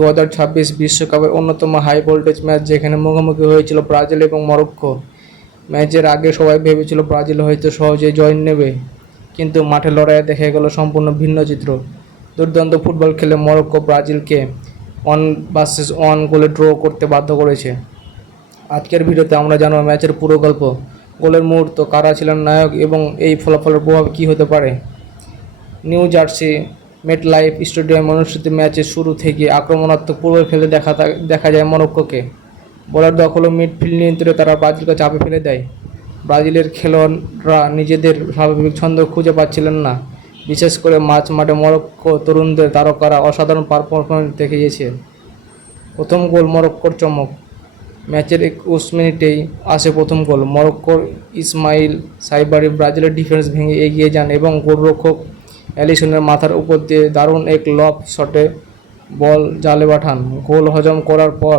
2026 বিশ্বকাপের অন্যতম high voltage match, যেখানে মুখোমুখি হয়েছিল ব্রাজিল এবং মরক্কো। ম্যাচের আগে সবাই ভেবেছিল ব্রাজিল হয়তো সহজেই জয় নেবে, কিন্তু মাঠে লড়াইয়ে দেখা গেল সম্পূর্ণ ভিন্ন চিত্র। দুর্দান্ত ফুটবল খেলে মরক্কো ব্রাজিলকে 1-1 গোলে ড্র করতে বাধ্য করেছে। আজকের ভিডিওতে আমরা জানব ম্যাচের পুরো গল্প, গোলের মুহূর্ত, কারা ছিলেন নায়ক এবং এই ফলাফলের প্রভাব কী হতে পারে। নিউ জার্সি মেটলাইফ স্টেডিয়ামে অনুষ্ঠিত ম্যাচের শুরু থেকে আক্রমণাত্মক পূর্ব ফেলে দেখা যায় মরক্কোকে। বলার দখল ও মিডফিল্ড নিয়ন্ত্রণে তারা ব্রাজিলকে চাপে ফেলে দেয়। ব্রাজিলের খেলোয়াড়রা নিজেদের স্বাভাবিক ছন্দ খুঁজে পাচ্ছিলেন না, বিশেষ করে মাঝমাঠে মরক্কো তরুণদের তারকারা অসাধারণ পারফরম্যান্স দেখিয়েছে। প্রথম গোল মরক্কোর চমক। ম্যাচের 21 মিনিটেই আসে প্রথম গোল। মরক্কোর ইসমাইল সাইবারি ব্রাজিলের ডিফেন্স ভেঙে এগিয়ে যান এবং গোলরক্ষক অ্যালিসনের মাথার উপর দিয়ে দারুণ এক লব শটে বল জালে পাঠান। গোল হজম করার পর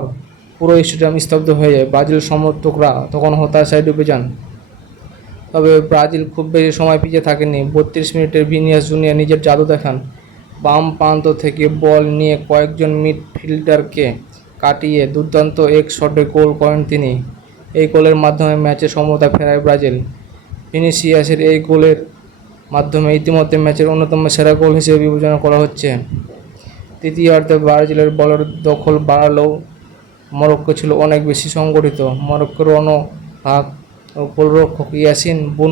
পুরো স্টেডিয়াম স্তব্ধ হয়ে যায়। ব্রাজিল সমর্থকরা তখন হতাশায় ডুবে যান। তবে ব্রাজিল খুব বেশি সময় পিছিয়ে থাকেনি। 32 মিনিটে ভিনিসিয়াস জুনিয়র নিজের জাদু দেখান। বাম প্রান্ত থেকে বল নিয়ে কয়েকজন মিডফিল্ডারকে কাটিয়ে দুর্দান্ত এক শটে গোল করেন তিনি। এই গোলের মাধ্যমে ম্যাচে সমতা ফেরায় ব্রাজিল। ভিনিসিয়াসের এই গোলের মাধ্যমে ইতিমধ্যে ম্যাচের অন্যতম সেরা গোল হিসেবে বিবেচনা করা হচ্ছে। তৃতীয়ার্ধে ব্রাজিলের বলের দখল বাড়ালেও মরক্কো ছিল অনেক বেশি সংগঠিত। মরক্কোর রণভাগ ও গোলরক্ষক ইয়াসিন বুন